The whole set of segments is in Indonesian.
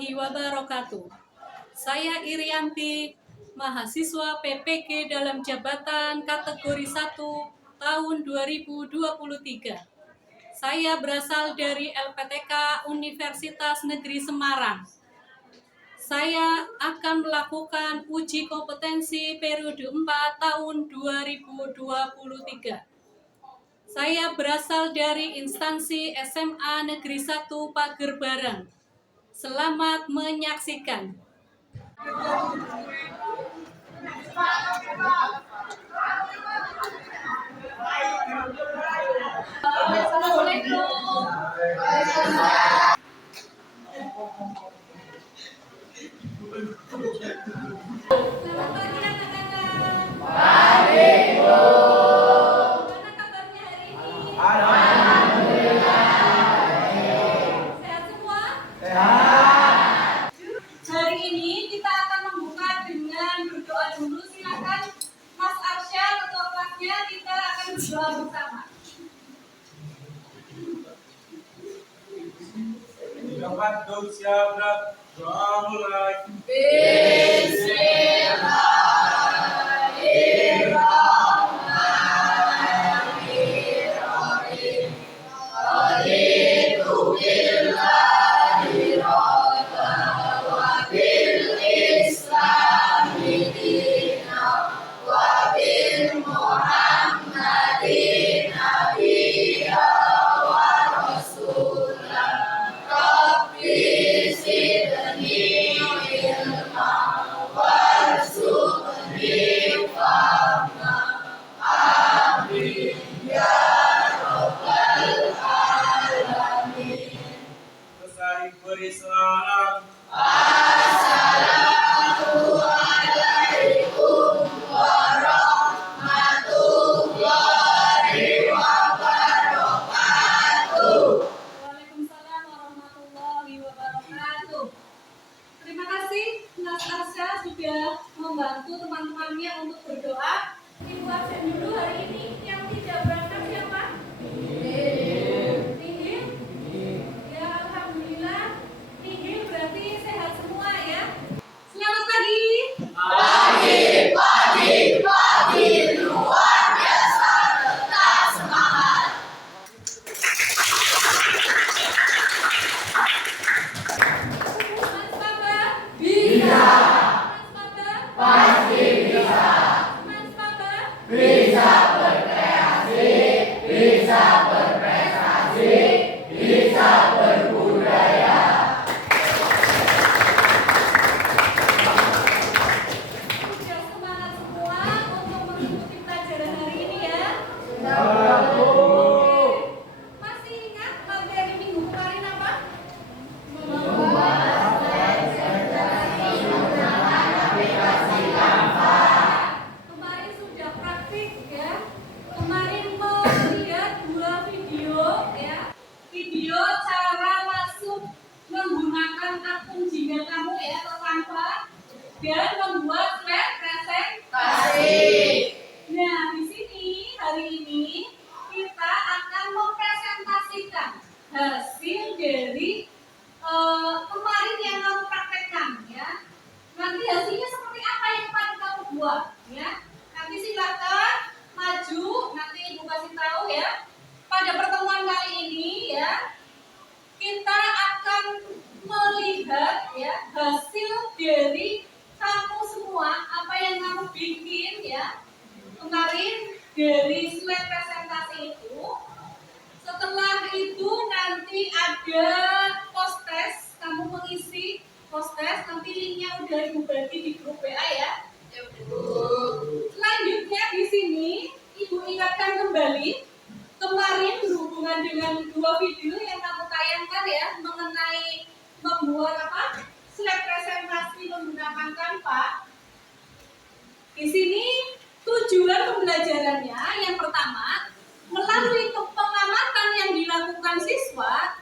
warahmatullahi wabarakatuh. Saya Irianti, mahasiswa PPG dalam jabatan kategori 1 tahun 2023. Saya berasal dari LPTK Universitas Negeri Semarang. Saya akan melakukan uji kompetensi periode 4 tahun 2023. Saya berasal dari instansi SMA Negeri 1 Pager Barang. Selamat menyaksikan. Assalamualaikum. Selamat pagi anak-anak. Pagi, Bu. Gimana kabarnya hari ini? Alhamdulillah. Sehat semua? Sehat. Hari ini kita akan membuka dengan berdoa dulu. Silakan Mas Arsya atau kelasnya, kita akan berdoa bersama. Doa mulai. Selesai beri salam. Waalaikumsalam warahmatullahi wabarakatuh. Terima kasih Mas Arsya sudah membantu teman-temannya untuk berdoa. Ibu absen dulu hari ini. Yang tidak berangkat siapa? Nihil. Ya, alhamdulillah. Nihil berarti sehat semua ya. Selamat pagi. Mas Paba? Bisa. Mas Paba? Pasti bisa. Mas Paba? Sudah semangat semua untuk mengikuti pelajaran hari ini ya? Oke. Masih ingat materi minggu kemarin apa? Kemarin sudah praktik ya. Kemarin melihat 2 video ya. Video cara masuk menggunakan akun Gmail kamu ya atau Canva dan membuat web presentasi. Nah, di sini hari ini kita akan mempresentasikan hasil dari kemarin yang kamu praktekkan ya. Nanti hasilnya seperti apa yang kemarin kamu buat ya. Nanti silakan maju, nanti Ibu kasih tahu ya. Pada pertemuan kali ini ya, kita akan melihat ya hasil dari kamu semua, apa yang kamu bikin ya kemarin dari slide presentasi itu. Setelah itu nanti ada post test, kamu mengisi post test, nanti linknya udah Ibu bagi di grup WA ya. Selanjutnya di sini Ibu ingatkan kembali kemarin berhubungan dengan 2 video yang kamu tayangkan ya mengenai membuat apa? Slide presentasi menggunakan Canva. Di sini tujuan pembelajarannya yang pertama, melalui pengamatan yang dilakukan siswa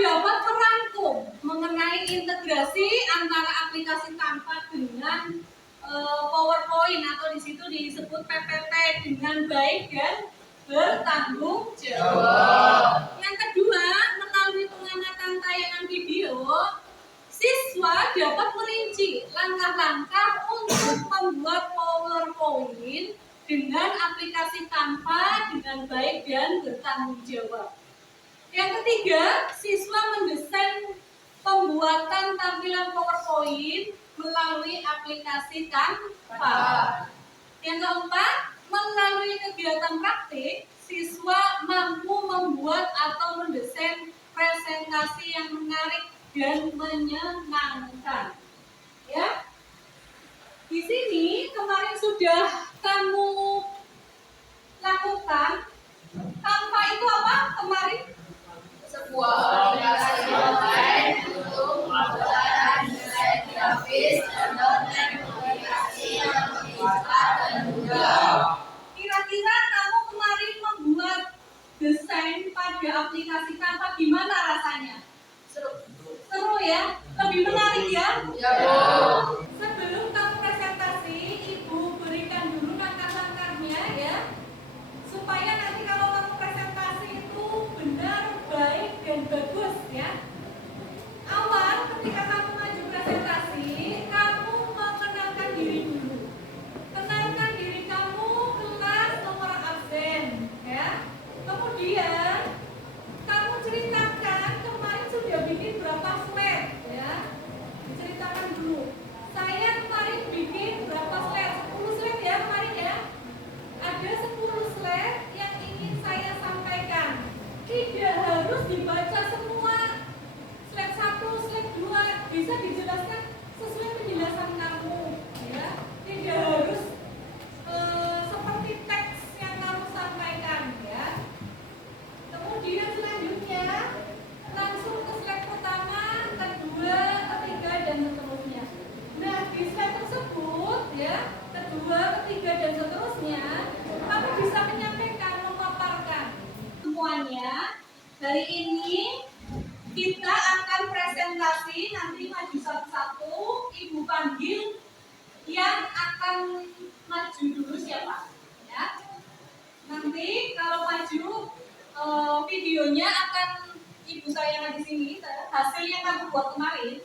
dapat merangkum mengenai integrasi antara aplikasi Canva dengan PowerPoint atau di situ disebut PPT dengan baik dan bertanggung jawab. Yang kedua, melalui pengamatan tayangan video dapat merinci langkah-langkah untuk membuat PowerPoint dengan aplikasi Canva dengan baik dan bertanggung jawab. Yang ketiga, siswa mendesain pembuatan tampilan PowerPoint melalui aplikasi Canva. Yang keempat, melalui kegiatan praktik, siswa mampu membuat atau mendesain presentasi yang menarik dan menyenangkan. Ya, di sini kemarin sudah kamu lakukan. Canva itu apa kemarin? Sebuah aplikasi online untuk pembuatan desain grafis dan aplikasi yang cepat dan mudah. Kira-kira kamu kemarin membuat desain pada aplikasi Canva, gimana rasanya? Seru ya? Lebih menarik ya? Ya, Bu. Sebelum kamu presentasi, Ibu berikan dulu langkah-langkahnya ya, supaya nanti kalau kamu presentasi itu benar, baik, dan bagus ya. Awal ketika kamu maju presentasi, kamu mengenalkan diri dulu. Kenalkan diri kamu, kelas, nomor absen ya. Kemudian kamu ceritakan kemarin sudah bikin berapa slide ya. Diceritakan dulu. Saya kemarin bikin berapa slide? 10 slide ya kemarin ya. Ada 10 slide yang ingin saya sampaikan. Tidak harus dibaca semua. Slide 1, slide 2 bisa dijelaskan sesuai penjelasan kamu ya. Tidak harus seperti teks yang kamu sampaikan ya. Kemudian selanjutnya langsung ke slide pertama, kedua, ketiga, dan seterusnya. Nah, di slide tersebut ya, kedua, ketiga, dan seterusnya, kamu bisa menyampaikan, memaparkan semuanya. Hari ini kita akan presentasi, nanti maju satu-satu, Ibu panggil yang akan maju dulu siapa ya. Nanti kalau maju videonya akan Ibu tayangkan di sini, hasil yang kamu buat kemarin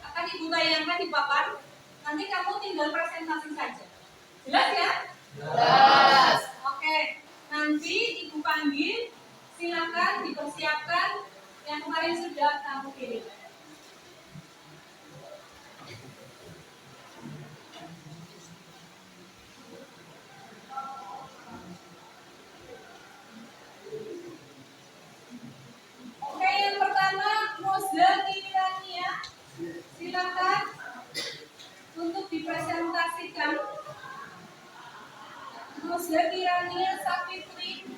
akan Ibu tayangkan di papan. Nanti kamu tinggal presentasi saja. Jelas ya? Jelas. Oke, nanti Ibu panggil, silakan dipersiapkan yang kemarin sudah kamu kirim. Oke, yang pertama Moza Kirania, silakan untuk dipresentasikan. Moza Kirania Sapitri.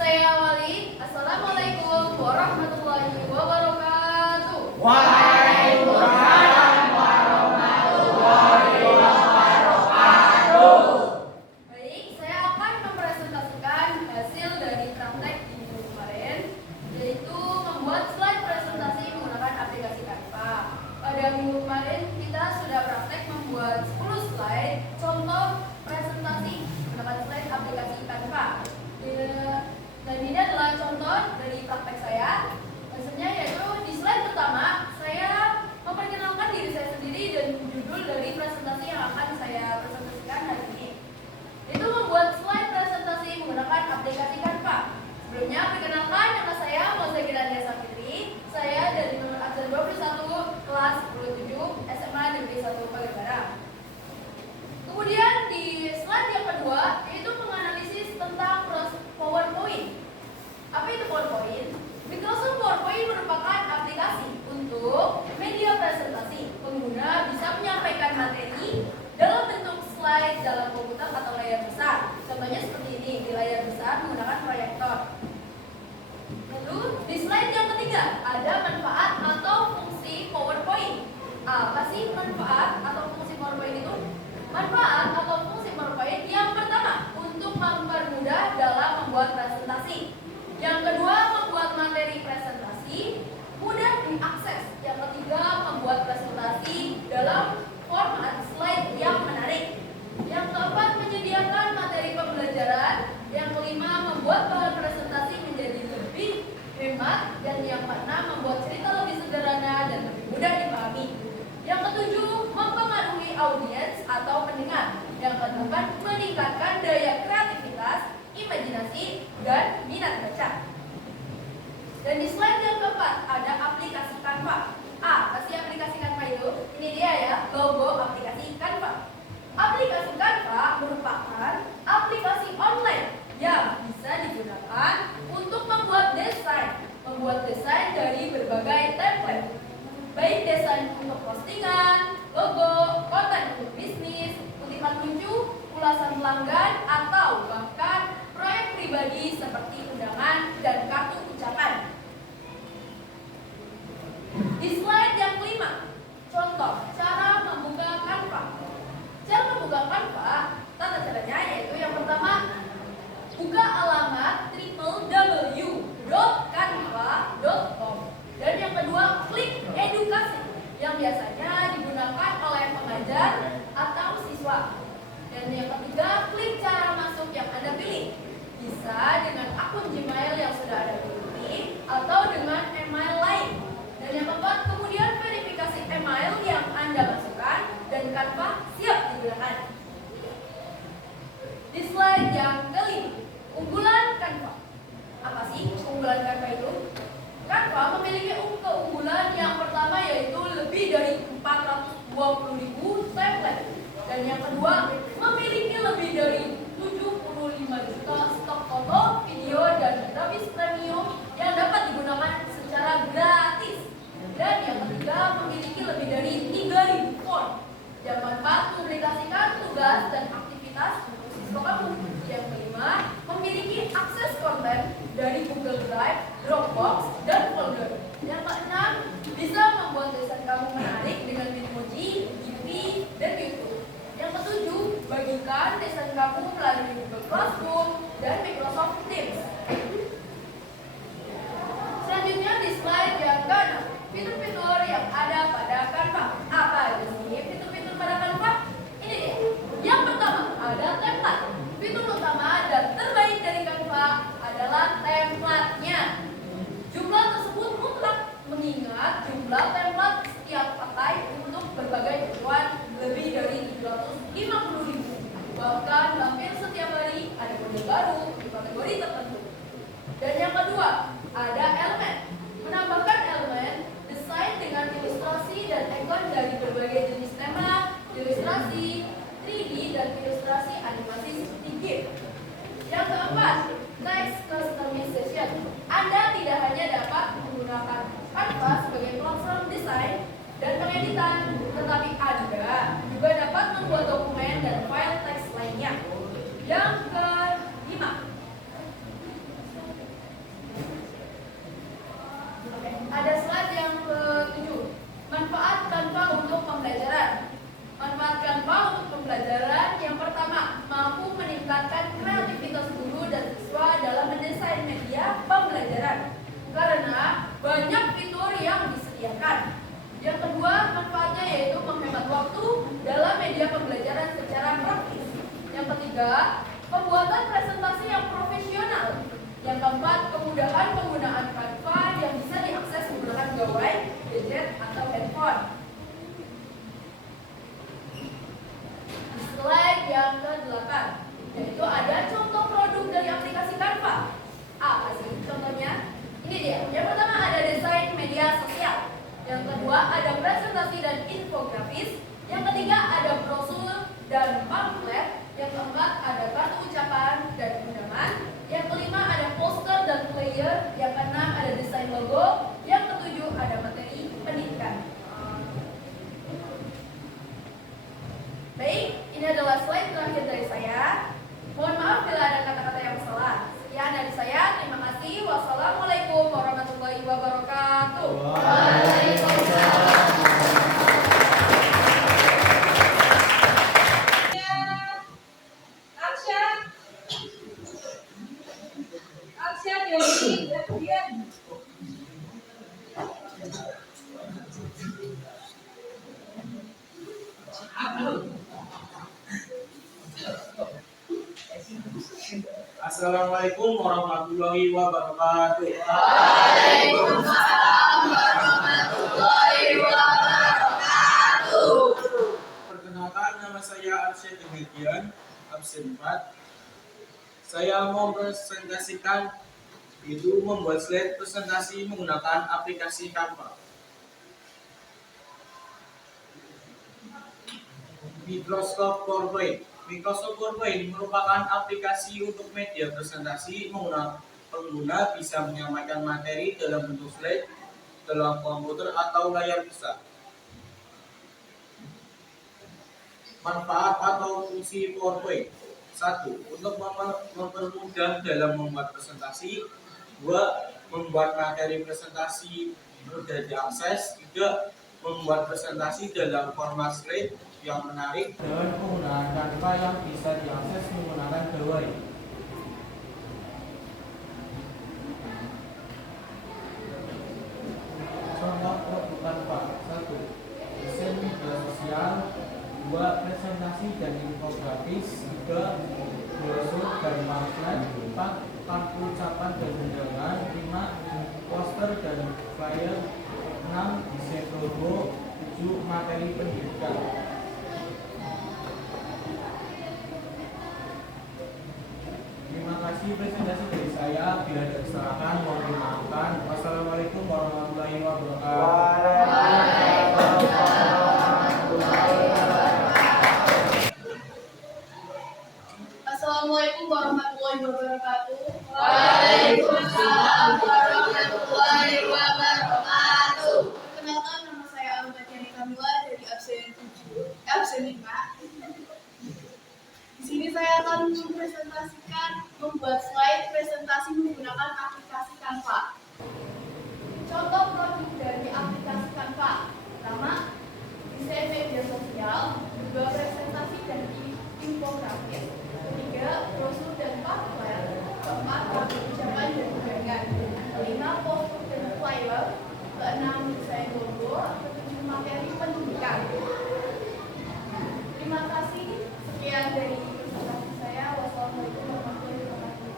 Saya awali. Assalamualaikum warahmatullahi wabarakatuh. Waalaikumsalam warahmatullahi wabarakatuh. Baik, saya akan mempresentasikan hasil dari praktek di minggu kemarin, yaitu membuat slide presentasi menggunakan aplikasi Canva. Pada minggu kemarin kita sudah praktek membuat 10 slide contoh presentasi menggunakan slide aplikasi Canva. Dan ini adalah contoh dari praktek saya. Maksudnya yaitu di slide pertama saya memperkenalkan diri saya sendiri dan judul dari presentasi yang akan saya presentasikan hari ini. Itu membuat slide presentasi menggunakan aplikasi Canva. Sebelumnya perkenalkan, nama saya Moza Kirania Sapitri. Saya dari nomor absen 21 kelas 27 SMA Negeri 1 Pagarbaram. Kemudian di slide yang kedua yaitu menganalisis tentang PowerPoint. Apa itu PowerPoint? Microsoft PowerPoint merupakan aplikasi untuk media presentasi. Pengguna bisa menyampaikan materi dalam bentuk slide dalam komputer atau layar besar. Contohnya seperti ini, di layar besar menggunakan proyektor. Lalu di slide yang ketiga ada manfaat atau fungsi PowerPoint. Apa sih manfaat atau fungsi PowerPoint itu? Manfaat atau fungsi PowerPoint yang pertama untuk mempermudah dalam membuat presentasi. Yang kedua membuat materi presentasi mudah diakses. Yang ketiga membuat presentasi dalam format slide yang menarik. Yang keempat menyediakan materi pembelajaran. Yang kelima membuat audiens atau pendengar. Yang keempat, meningkatkan daya kreativitas, imajinasi, dan minat baca. Dan di slide yang keempat ada aplikasi Canva. Apa sih aplikasi Canva itu? Ini dia ya, logo aplikasi Canva. Aplikasi Canva merupakan aplikasi online yang bisa digunakan untuk membuat desain dari berbagai template. Baik desain untuk postingan, logo, konten untuk bisnis, kutipan lucu, ulasan pelanggan, atau bahkan proyek pribadi seperti undangan dan kartu ucapan. Di slide yang kelima, contoh cara membuka Canva. Cara membuka Canva, tata caranya yaitu yang pertama, buka alamat www.canva.com. Dan yang kedua, klik edukasi yang biasanya digunakan oleh pengajar atau siswa. Dan yang ketiga, klik cara masuk yang Anda pilih. Bisa dengan akun Gmail yang sudah Anda pilih atau dengan email lain. Dan yang keempat, kemudian verifikasi email yang Anda masukkan dan Canva siap digunakan. Di slide yang kelima, unggulan Canva. Apa sih unggulan Canva itu? Canva memiliki keunggulan yang pertama yaitu lebih dari 420.000 template. Dan yang kedua, memiliki lebih dari 75 juta stok foto, video, dan database premium yang dapat digunakan secara gratis. Dan yang ketiga, memiliki lebih dari 3.000 form yang dapat mempublikasikan tugas dan aktivitas untuk siswa kamu. Yang kelima, memiliki akses konten dari Google Drive, Dropbox, dan folder. Yang keenam, bisa membuat desain kamu menarik dengan Bitmoji, Giphy, dan YouTube. Yang ketujuh, bagikan desain kamu melalui Google Classroom dan Microsoft Teams. Selanjutnya di slide yang keenam, fitur-fitur yang ada pada Canva. Apa aja sih fitur-fitur pada Canva? Ini dia. Yang pertama, ada template. Fitur utama dan terbaik dari Canva adalah template-nya. Jumlah tersebut mutlak mengingat jumlah template setiap pakai untuk berbagai tujuan lebih dari 750.000. Bahkan hampir setiap hari ada model baru di kategori tertentu. Dan yang kedua, ada elemen. Menambahkan elemen desain dengan ilustrasi dan ikon dari berbagai jenis tema, ilustrasi 3D dan ilustrasi animasi seperti GIF. Yang keempat, text customization. Anda tidak hanya dapat menggunakan Canva sebagai platform desain dan pengeditan, tetapi Anda juga dapat membuat dokumen dan file teks lainnya. Yang kelima, ada slide yang ketujuh. Manfaat Canva untuk pembelajaran. Manfaat Canva untuk pembelajaran yang pertama, mampu meningkatkan kreativitas guru dan siswa dalam mendesain media pembelajaran karena banyak fitur yang disediakan. Yang kedua, manfaatnya yaitu menghemat waktu dalam media pembelajaran secara praktis. Yang ketiga, pembuatan presentasi yang profesional. Yang keempat, kemudahan penggunaan Canva yang bisa diakses menggunakan gawai, gadget, atau handphone. Di slide yang ke-8, yaitu ada contoh produk dari aplikasi Canva. Apa sih contohnya? Ini dia. Yang pertama ada desain media sosial. Yang kedua ada presentasi dan infografis. Yang ketiga ada brosur dan pamflet. Yang keempat ada kartu ucapan dan undangan. Yang kelima ada poster dan player. Yang keenam ada desain logo. Yang ketujuh ada materi pendidikan. Baik, ini adalah slide terakhir dari saya. Mohon maaf bila ada kata-kata yang salah. Sekian dari saya. Terima kasih. Wassalamualaikum warahmatullahi wabarakatuh. Waalaikumsalam. Assalamualaikum warahmatullahi wabarakatuh. Waalaikumsalam warahmatullahi wabarakatuh. Perkenalkan Perkenalkan, nama saya Arsyad Demikian, absen 4. Saya mau presentasikan itu membuat slide presentasi menggunakan aplikasi Canva. Microsoft PowerPoint. Microsoft PowerPoint merupakan aplikasi untuk media presentasi menggunakan pengguna bisa menyampaikan materi dalam bentuk slide dalam komputer atau layar besar. Manfaat atau fungsi PowerPoint. 1. Untuk mempermudah dalam membuat presentasi. 2. Membuat materi presentasi mudah diakses. 3. Membuat presentasi dalam format slide yang menarik dan penggunaan Canva yang bisa diakses menggunakan gawai. Contoh produk Canva. 1. Desain media sosial. 2. Presentasi dan infografis. 3. Brosur dan pamflet. 4. Kartu ucapan dan undangan. 5. Poster dan flyer. 6. Desain logo. 7. Materi pendidikan. Terima kasih presentasi dari saya. Bila ada kesalahan mohon dimaafkan. Wassalamualaikum warahmatullahi wabarakatuh. Assalamualaikum warahmatullahi wabarakatuh. Waalaikumsalam warahmatullahi wabarakatuh. Perkenalkan, nama saya Al-Batiani Kamila dari absen 5. Di sini saya akan membuat slide presentasi menggunakan aplikasi Canva. Contoh produk dari aplikasi Canva. Pertama, desain media sosial. 2. Presentasi dan infografis. 3. Brosur dan pamflet. 4. Kartu ucapan dan undangan. 5. Poster dan flyer. 6. Desain logo. 7. Materi pendidikan. Terima kasih. Sekian dari presentasi saya. Wassalamualaikum warahmatullahi wabarakatuh.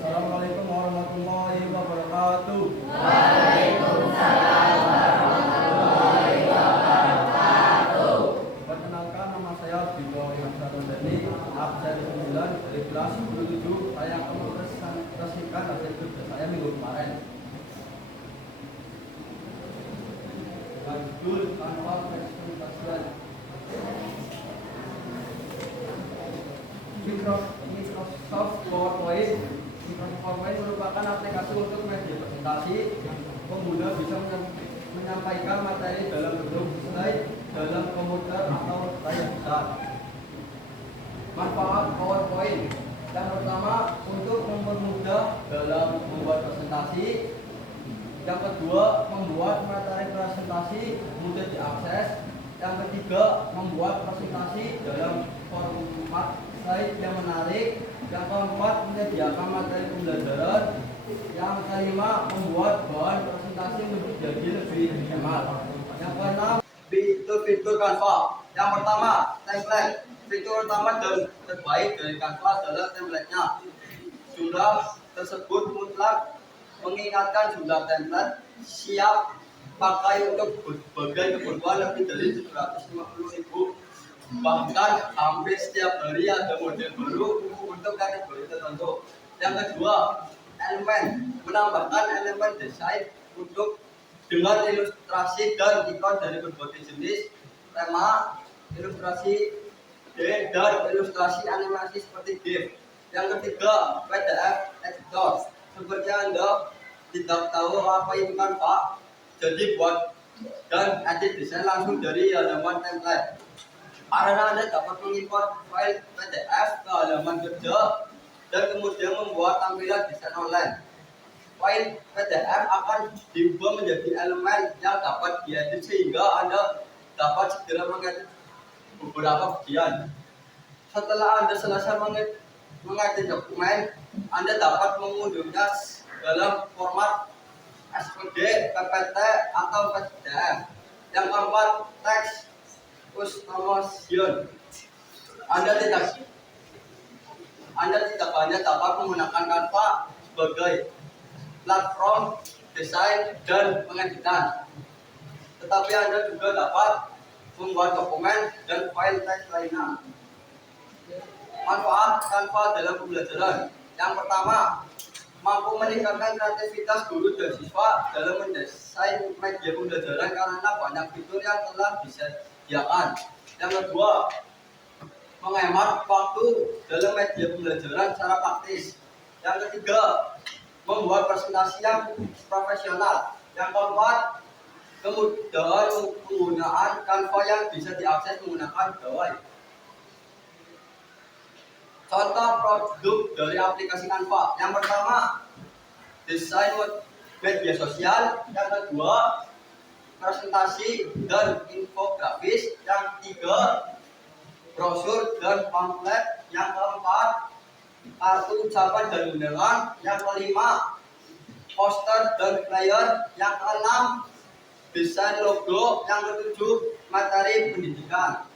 Assalamualaikum warahmatullahi wabarakatuh. Waalaikumsalam warahmatullahi wabarakatuh. Perkenalkan, nama saya Bimo Yosatu Dani, absen 9 dari kelas 27. Saya akan mempresentasikan hasil kerja saya minggu kemarin. Judul Canva presentasian. Microsoft PowerPoint. Microsoft PowerPoint merupakan aplikasi untuk media presentasi. Pengguna bisa menyampaikan materi dalam bentuk slide dalam komputer atau layar besar. Manfaat PowerPoint. Yang pertama, untuk mempermudah dalam membuat presentasi. Yang kedua, membuat materi presentasi mudah diakses. Yang ketiga, membuat presentasi dalam format slide yang menarik. Yang keempat, menyediakan materi pembelajaran. Yang kelima, membuat bahan presentasi menjadi lebih hemat. Yang keenam, fitur-fitur Canva. Yang pertama, template. Fitur utama dan terbaik dari Canva adalah template-nya. Jumlah tersebut mutlak mengingatkan jumlah template siap pakai untuk berbagai kebutuhan lebih dari 750.000. Bahkan hampir setiap hari ada model baru untuk kategori tertentu. Yang kedua, elemen. Menambahkan elemen desain untuk dengan ilustrasi dan ikon dari berbagai jenis, tema, ilustrasi, dan ilustrasi animasi seperti GIF. Yang ketiga, PDF editor. Seperti Anda tidak tahu apa itu Canva, jadi buat dan edit desain langsung dari halaman template. Karena Anda dapat mengimport file PDF ke halaman kerja dan kemudian membuat tampilan desain online. File PDF akan diubah menjadi elemen yang dapat diedit sehingga Anda dapat segera mengedit beberapa bagian. Setelah Anda selesai mengedit dokumen, Anda dapat mengunduhnya dalam format SVG, PPT, atau PDF. Yang keempat, teks customization. Anda tidak hanya dapat menggunakan Canva sebagai platform desain dan pengeditan, tetapi Anda juga dapat membuat dokumen dan file teks lainnya. Manfaat Canva dalam pembelajaran. Yang pertama, mampu meningkatkan kreativitas guru dan siswa dalam mendesain media pembelajaran karena banyak fitur yang telah disediakan. Yang kedua, menghemat waktu dalam media pembelajaran secara praktis. Yang ketiga, membuat presentasi yang profesional. Yang keempat, kemudahan penggunaan Canva yang bisa diakses menggunakan gawai. Contoh produk dari aplikasi Canva. Yang pertama, desain media sosial. Yang kedua, presentasi dan infografis. Yang tiga, brosur dan pamflet. Yang keempat, kartu ucapan dan undangan. Yang kelima, poster dan flyer. Yang keenam, desain logo. Yang ketujuh, materi pendidikan.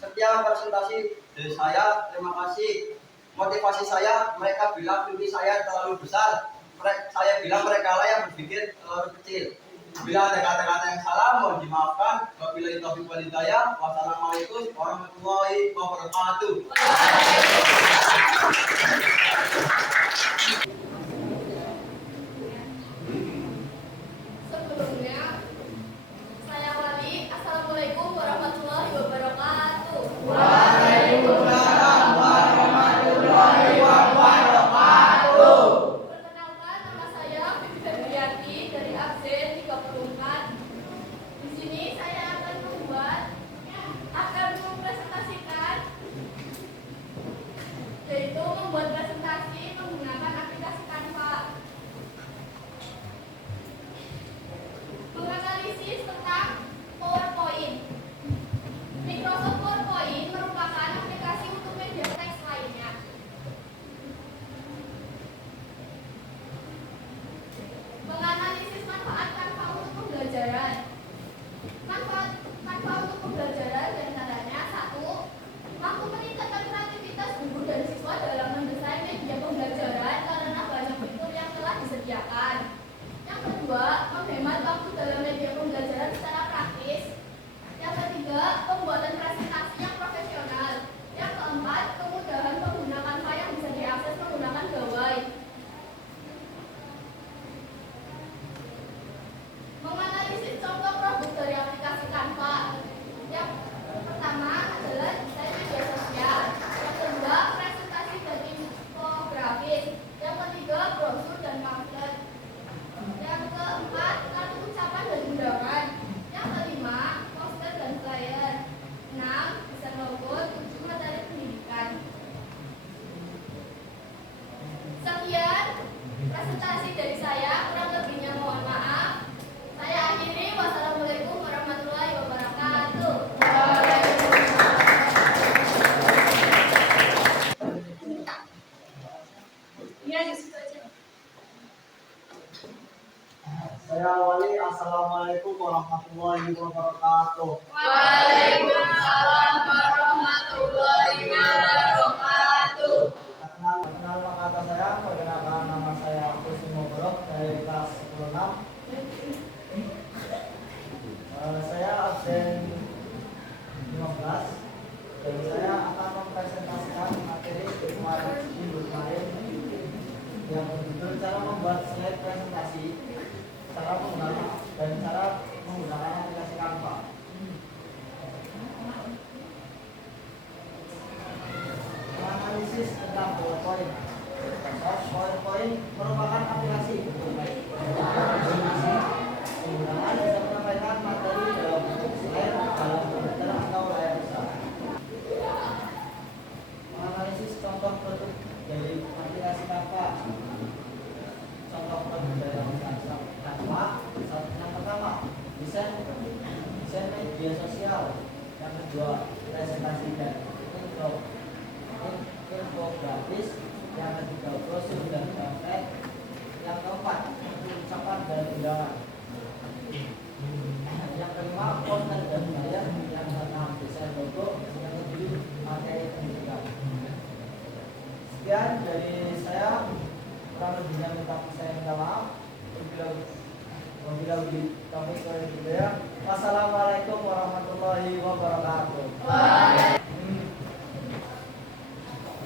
Sekian presentasi dari saya. Terima kasih. Motivasi saya, mereka bilang mimpi saya terlalu besar. Saya bilang mereka lah yang berpikir terlalu kecil. Bila ada kata-kata yang salah, mohon dimaafkan. Wabillahi taufiq wal hidayah. Wassalamualaikum warahmatullahi wabarakatuh. Sebelumnya, saya Wali. Assalamualaikum warahmatullahi wabarakatuh. Waalaikumsalam warahmatullahi wabarakatuh. Perkenalkan, nama saya Bibi Febriati dari absen 34. Di sini saya akan mempresentasikan, yaitu membuat presentasi menggunakan aplikasi Canva. Menganalisis tentang PowerPoint. Microsoft PowerPoint merupakan aplikasi untuk media teks lainnya. Menganalisis manfaat Canva untuk pembelajaran. Manfaat Canva untuk pembelajaran diantaranya: 1. Mampu meningkatkan kreativitas guru dan siswa dalam mendesain media pembelajaran karena banyak fitur yang telah disediakan. Yang kedua, menghemat waktu dalam media pembelajaran secara praktis. Yang ketiga, pembuatan presentasi yang profesional. Yang keempat, kemudahan pengguna Canva yang bisa diakses menggunakan gawai. Menganalisis contoh produk dari aplikasi Canva. Yang pertama adalah desain media sosial. Yang kedua, presentasi dan infografis. Yang ketiga, brosur dan pamflet. Yang keempat, kartu ucapan dan undangan. Yang kelima, poster dan flyer. 6. Desain logo. 7. Materi pendidikan. Sekian presentasi dari saya, kurang lebihnya mohon maaf. Saya akhiri. Wassalamualaikum warahmatullahi wabarakatuh. Iya, di situ aja. Saya Wali. Assalamualaikum warahmatullahi wabarakatuh. Waalaikumsalam warahmatullahi wabarakatuh. Kenal kata saya, perkenalkan nama saya Kusim Mobrok dari kelas 10-6. Saya absen 15 dan saya akan mempresentasikan materi minggu kemarin yang berjudul cara membuat slide presentasi, cara menggunakan aplikasi Canva. Analisis tentang PowerPoint. PowerPoint merupakan aplikasi untuk penggunaan bisa menyampaikan materi dalam bentuk slide dalam komputer atau layar besar. Menganalisis contoh produk dari aplikasi Canva. Contoh produk dari aplikasi Canva. Yang pertama, desain media sosial. Yang kedua, presentasi dan infografis. Yang ketiga, brosur dan pamflet. Yang keempat, ucapan dan undangan. Yang kelima, poster dan flyer. Yang keenam, desain logo. Yang ketujuh, materi pendidikan. Sekian dari saya, kurang lebihnya saya minta maaf. Wabillahi tidak kami ya. Wassalamualaikum warahmatullahi wabarakatuh.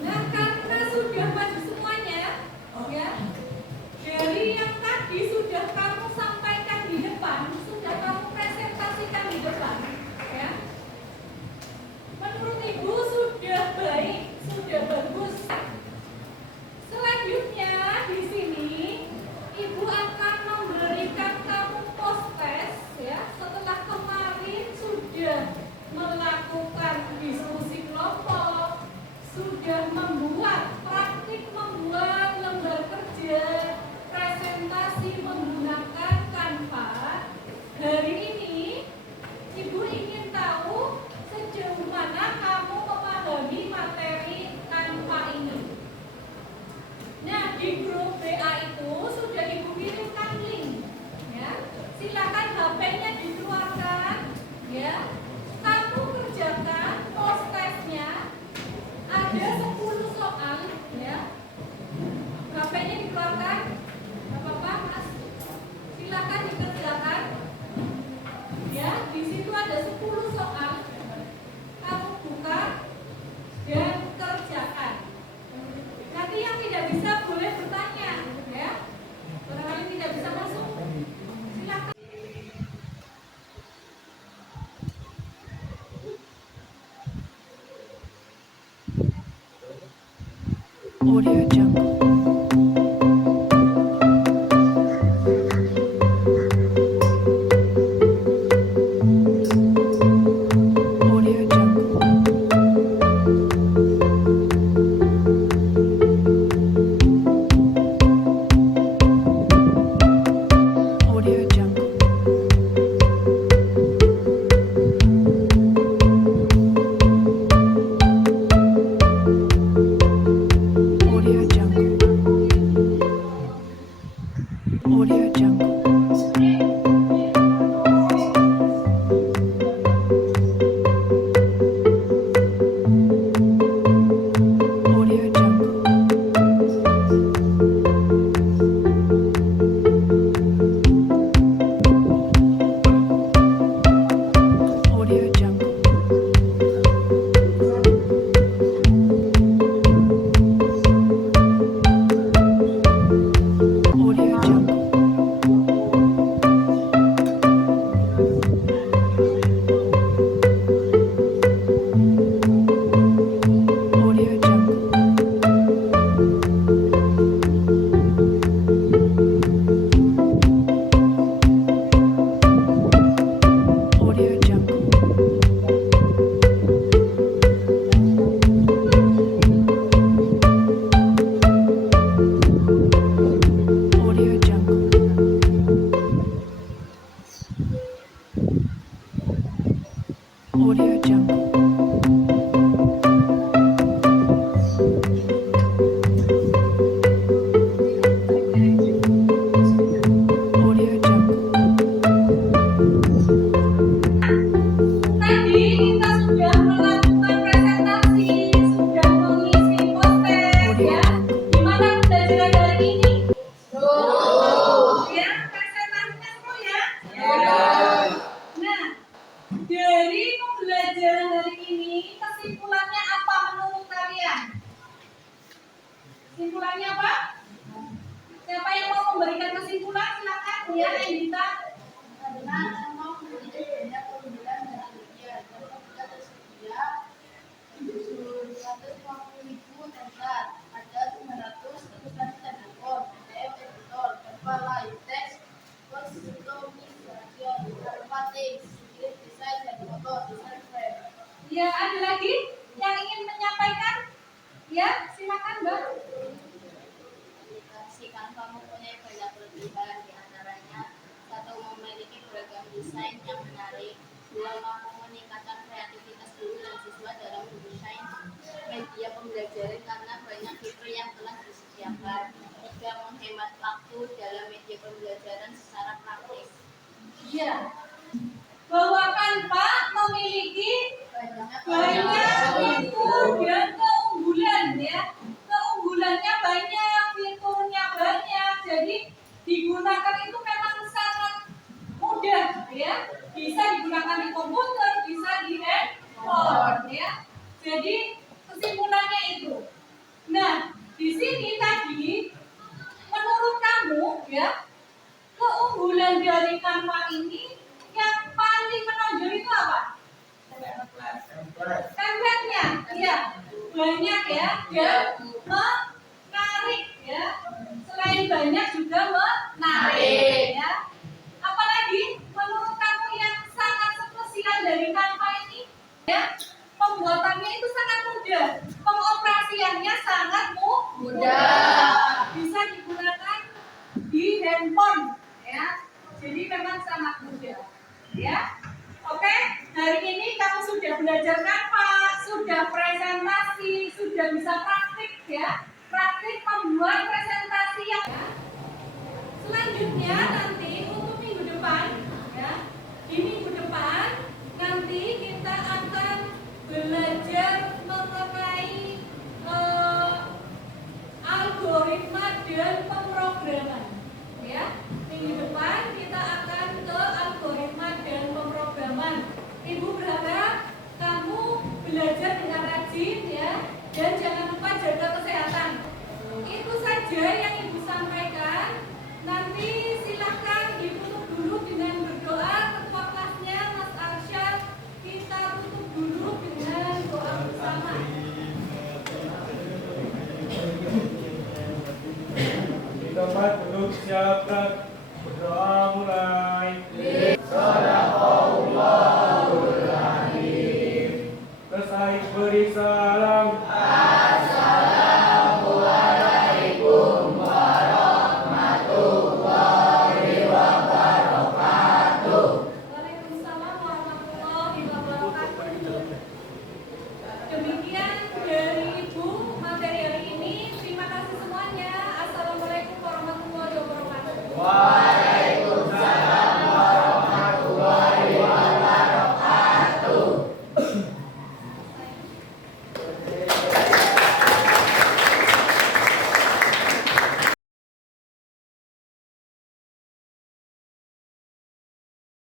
Nah, karena sudah maju semuanya, ya, dari yang tadi sudah kamu sampaikan di depan, sudah kamu presentasikan di depan, ya. Menurut Ibu sudah baik, sudah bagus. Selanjutnya di sini Ibu akan memberikan kamu post test, ya. Setelah kemarin sudah melakukan diskusi kelompok, sudah membuat praktik, membuat lembar kerja, presentasi menggunakan Canva. Hari ini Ibu ingin tahu sejauh mana kamu memahami materi Canva ini. Nah, di grup WA itu sudah Ibu kirimkan link, ya. Silakan HP-nya dikeluarkan, ya. Kamu kerjakan post test-nya. Ada 10 soal, ya. HP-nya dikeluarkan. Enggak apa-apa, Mas. Silakan dikerjakan. Ya, di situ ada 10 soal. Kamu buka dan kerjakan. Nanti yang tidak bisa boleh bertanya, ya. Barangkali tidak bisa masuk, silakan. Audio Jungle. Audio Jungle. Audio Jungle. Audio Jungle. Audio Jungle. Audio Jungle. Audio Jungle. Audio Jungle. Audio Jungle. Audio Jungle. Audio Jungle. Audio Jungle. Audio Jungle. Tadi kita sudah melakukan presentasi, sudah mengisi poster, ya. Gimana pembelajaran hari ini? Ya, presentasinya seru ya? Nah, dari pembelajaran hari ini, kesimpulannya apa menurut kalian? Kesimpulannya apa? Siapa yang mau memberikan kesimpulan? Silakan, ya, Endita. Karena memang begitu banyak keunggulan dari India dan ketika tersedia 750.000 tensor, ada 500 tulisan terbuka, PDF editor, Canva live text, customization, Canva text, script design dan foto, desain frame. Ya, ada lagi yang ingin menyampaikan? Ya, silakan, Mbak. Aplikasi Canva mempunyai banyak kelebihan, di antaranya satu, memiliki beragam desain yang menarik, dua, mampu meningkatkan kreativitas guru dan siswa dalam mendesain media pembelajaran karena banyak fitur yang telah disediakan, tiga, menghemat waktu dalam media pembelajaran secara praktis. Ya, bahwa Canva memiliki banyak fitur dan keunggulan, ya. Keunggulannya banyak, fiturnya banyak, jadi digunakan itu memang sangat bisa digunakan di komputer, bisa di handphone, ya. Jadi kesimpulannya itu. Nah, di sini tadi menurut kamu, ya, keunggulan dari Canva ini yang paling menonjol itu apa? Template-nya, ya, banyak ya, dan menarik ya. Selain banyak juga menarik ya. Apalagi menurut kamu yang sangat spesial dari Canva ini, ya, pembuatannya itu sangat mudah, pengoperasiannya sangat mudah, bisa digunakan di handphone, ya. Jadi memang sangat mudah, ya. Oke, hari ini kamu sudah belajar Canva, sudah presentasi, sudah bisa praktik ya, praktik membuat presentasi yang ya. Selanjutnya nanti untuk minggu depan, ya, di minggu depan nanti kita akan belajar mengenai algoritma dan pemrograman, ya. Minggu depan kita akan ke algoritma dan pemrograman. Ibu berharap kamu belajar dengan rajin ya, dan jangan lupa jaga kesehatan. Itu saja yang Ibu sampaikan. Nanti silahkan ditutup dulu dengan berdoa. Ketua kelasnya Mas Arsyad, kita tutup dulu dengan doa bersama. Tempat duduk siapkan, berdoa mulai.